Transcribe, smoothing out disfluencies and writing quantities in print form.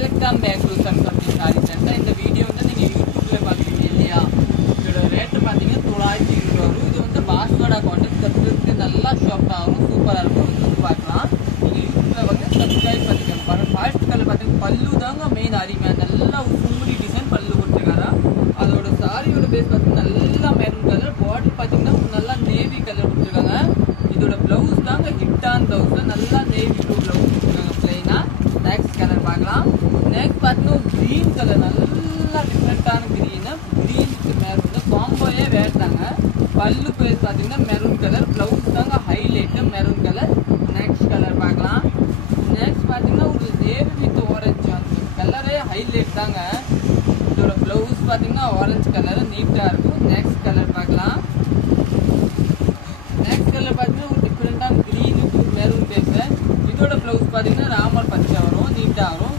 Welcome back to Sun company sari centre. இந்த video வந்து நீங்கள் யூடியூப்ல பார்க்குறீங்க இல்லையா? இதோட ரேட்டு பார்த்தீங்கன்னா 920 வரும். இது வந்து பாஸ்வேர்ட் அக்கௌண்ட் கற்றுறதுக்கு நல்லா ஷாப் ஆகும், சூப்பராக இருக்கும். இது வந்து பார்க்கலாம். நீங்கள் யூடியூப்ல வந்து சப்ஸ்கிரைப் பண்ணிக்கோங்க. ஃபர்ஸ்ட் கலர் பார்த்தீங்கன்னா பல்லு தாங்க மெயின் அருமையாக நல்லா ஒரு சுங்குடி டிசைன் பல்லு கொடுத்துருக்காரா. அதோட சாரியோட பேஸ் பார்த்தீங்கன்னா நல்லா மெரூன் கலர், பாடி பார்த்தீங்கன்னா நல்லா நேவி கலர் கொடுத்துருக்காங்க. இதோட பிளவுஸ் தாங்க ஹிட்டான பிளவுஸ், நல்லா நேவி ப்ளூ பிளவுஸ் கொடுத்துருக்காங்க பிளைனா. நெக்ஸ்ட் கலர் பார்க்கலாம். நெக்ஸ்ட் பார்த்தீங்கன்னா கிரீன் கலர், நல்லா டிஃப்ரெண்டான கிரீன் வித் மெரூன் காம்போயே வேண்டாங்க. பல்லு பேஸ் பார்த்தீங்கன்னா மெரூன் கலர், பிளவுஸ் தாங்க highlight maroon colour. Next colour பார்க்கலாம். நெக்ஸ்ட் பார்த்தீங்கன்னா ஒரு நேவி வித் ஆரஞ்சு, அந்த கலரே ஹைலைட் தாங்க. இதோட பிளவுஸ் பார்த்தீங்கன்னா ஆரஞ்சு கலர் நீட்டாக இருக்கும். நெக்ஸ்ட் கலர் பார்க்கலாம். நெக்ஸ்ட் கலர் பார்த்தீங்கன்னா ஒரு டிஃப்ரெண்டான கிரீன் மெரூன் பேஸ். இதோட பிளவுஸ் பார்த்தீங்கன்னா ராமர் பச்சை வரும், நீட்டாக வரும்.